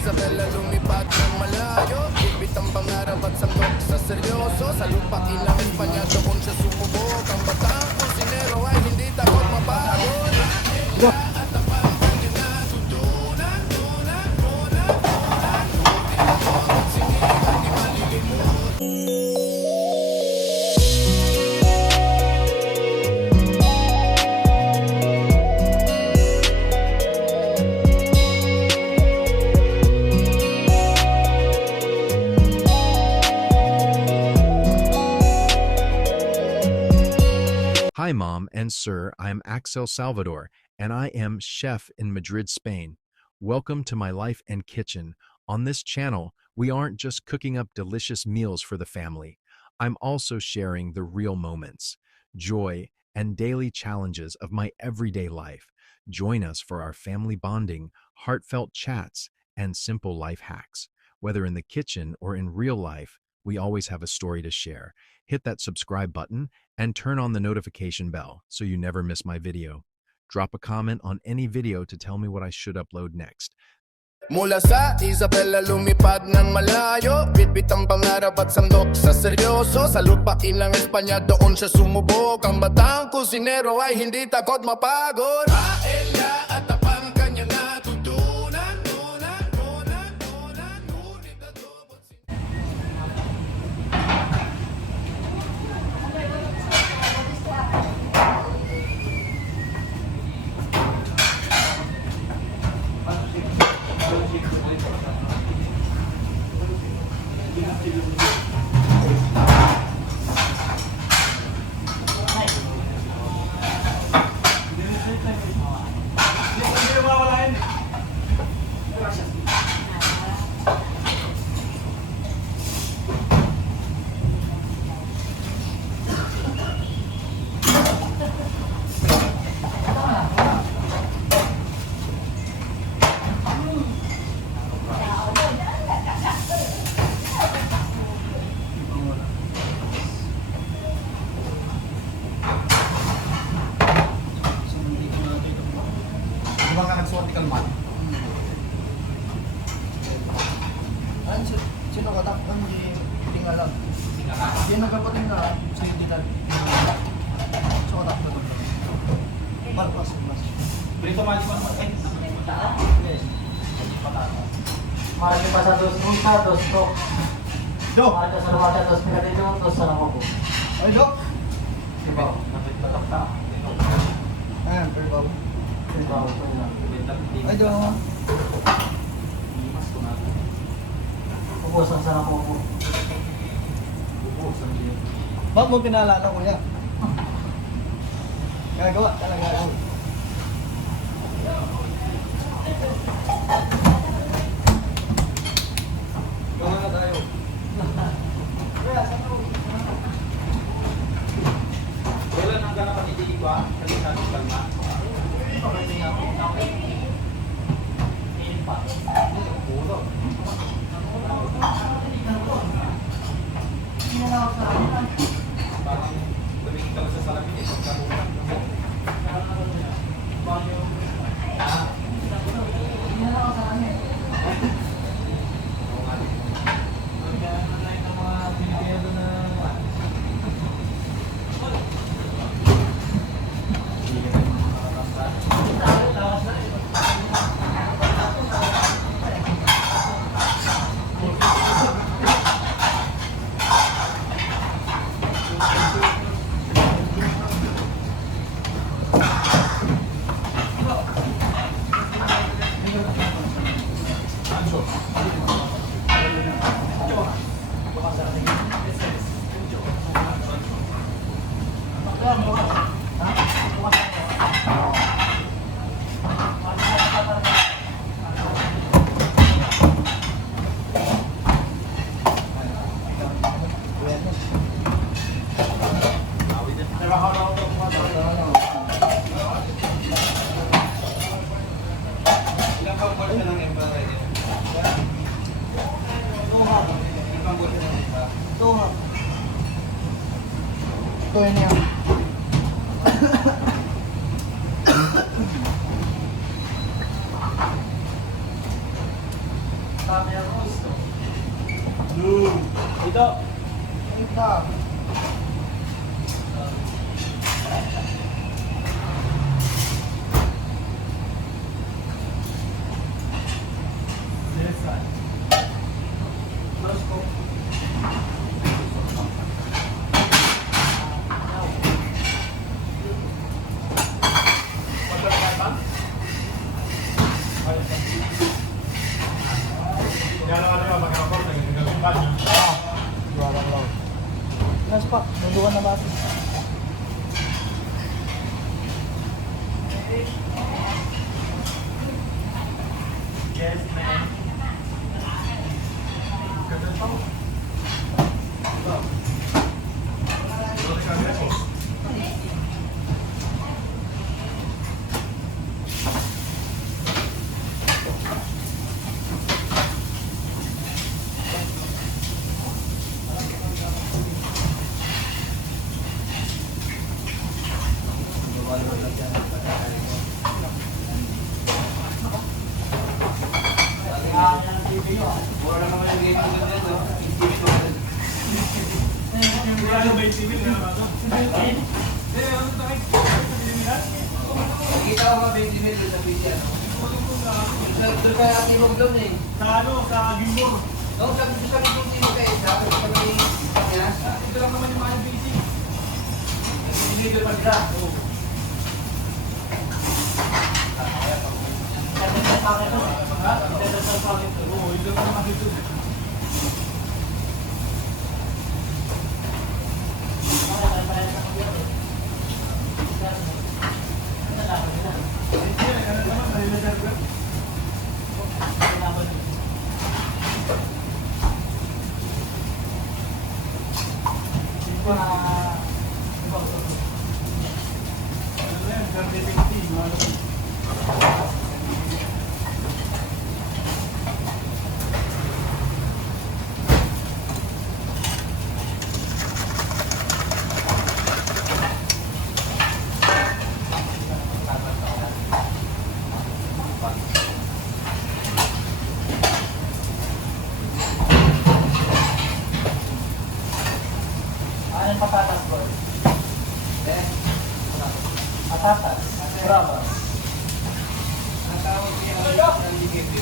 Isabela lumipad ng malayo, bibit ang pangarap at sandok sa seryoso. Sa lupa ilang Espanya doon siya sumubok. Ang batang kusinero ay hindi takot mapagod. At tapang kanyang natutunan. Sinihan di malilimut. Hi, Mom and Sir. I'm Axel Salvador, and I am chef in Madrid, Spain. Welcome to my life and kitchen. On this channel, we aren't just cooking up delicious meals for the family. I'm also sharing the real moments, joy, and daily challenges of my everyday life. Join us for our family bonding, heartfelt chats, and simple life hacks. Whether in the kitchen or in real life, we always have a story to share. Hit that subscribe button and turn on the notification bell so you never miss my video. Drop a comment on any video to tell me what I should upload next. Mula sa Isabela lumipad ng malayo, bitbit ang pangarap at sandok sa seryoso. Sa lupa ilang Espanya doon siya sumubok. Ang batang kusinero ay hindi takot mapagod. Paella at tapang kanya natutunan. Ngunit adobo. Diba nga nagsuot ni Kalman? Ayun, sino ka takpan di tinggalan. Di nagkapating na sa hindi na tinggalan. So ka takpan ba? Balpas. Prito mali mo naman. Yes. Patata. Marami pa sa dos punta, dos to. Do! Marami sa lumata, dos pinatito, dos sa nama po. Ay, do! Diba? Napitbatok na. Ayan, pero bago. Diba? Ito lang. Ay, do! Ubusan sa nama po. Ba't mo pinalala, kuya? Gagawa talaga ako. Gawa na tayo. Wala nang ganang panitilig ba? Kasi natin Kalman. Parang tumingin ka lang sa salamin eh. Pagkakulang. Ito yun yan. Ito. Ito. Yes pa, luluwan na ba ito? Yes, man. Nakita ko ba 20 mil sa video? Doon kaya akibog doon eh. Sa Gimbor. Doon sa Gimbog Gimbog kayo. Sabi ko kami niya. Ito lang naman yung mga basic. Hindi pa sila. Oo, ito lang naman ito. Patatas bro. Patatas. Bravo. Ang tawag niya ng DKP.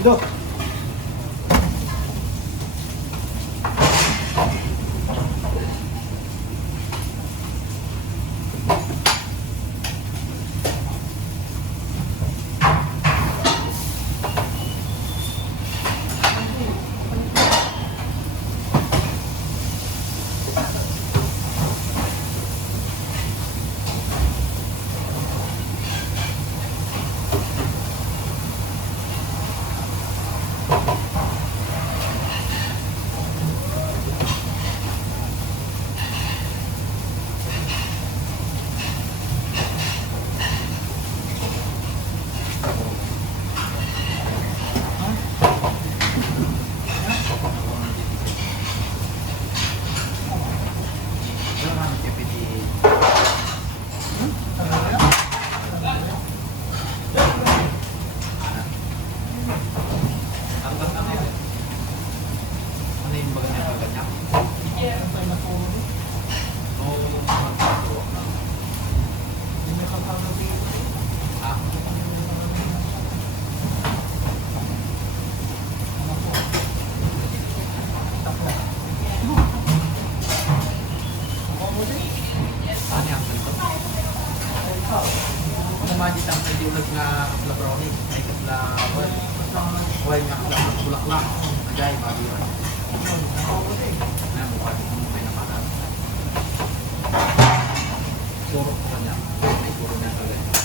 Ito. Buhay niya bulaklak. Ajay, bago yun. Ayan, mukha dito mo may nakalat. Puro ko niya. May puro niya talaga.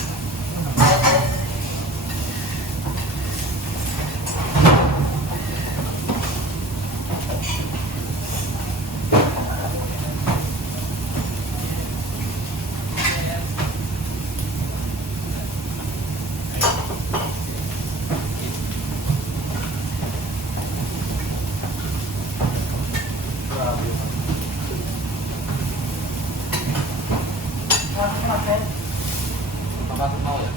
Bakit mo ulit?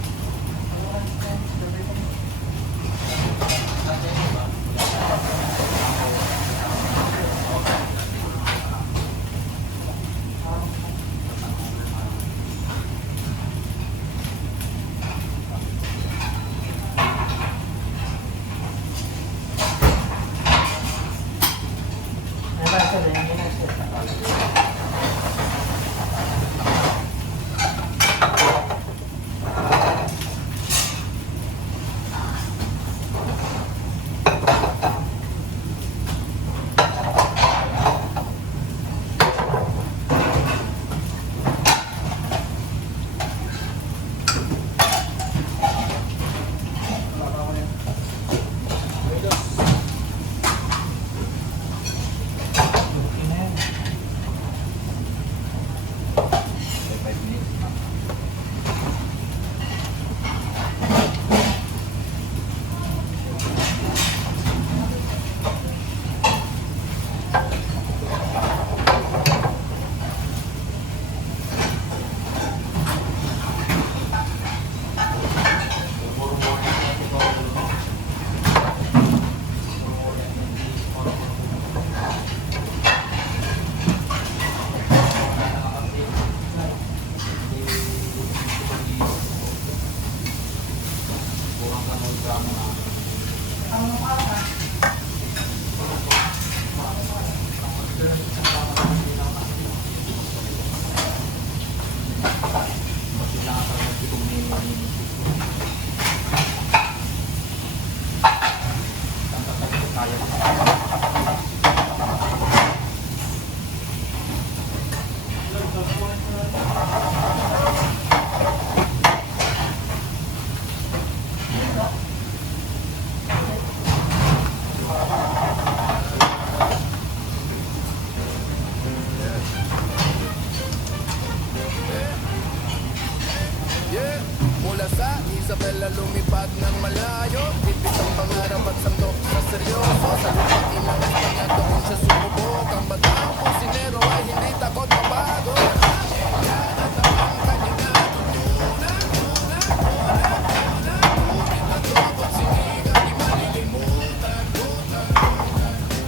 Yeah, mula sa Isabela lumipad ng malayo. Bibit ang pangarap at sandok sa seryoso. Sa lupain ng Espanya doon siya sumubok. Ang batang kusinero ay hindi takot mabago.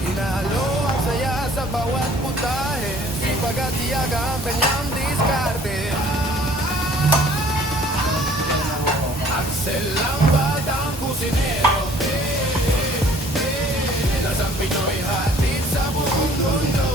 Inahalo ang saya sa bawat putahe. Sipag at tiyaga ang kanyang diskarte. Axel ang batang kusinero, lasang Pinoy hatid sa buong mundo.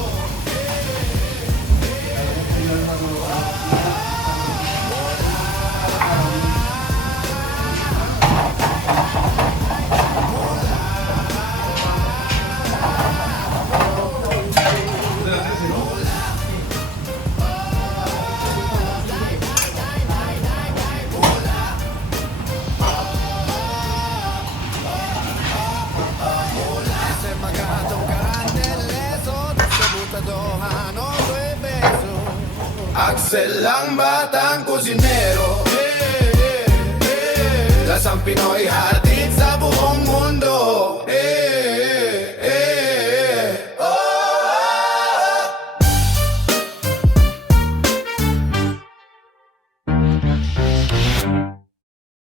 Axel ang batang kusinero, lasang Pinoy hatid sa buong mundo.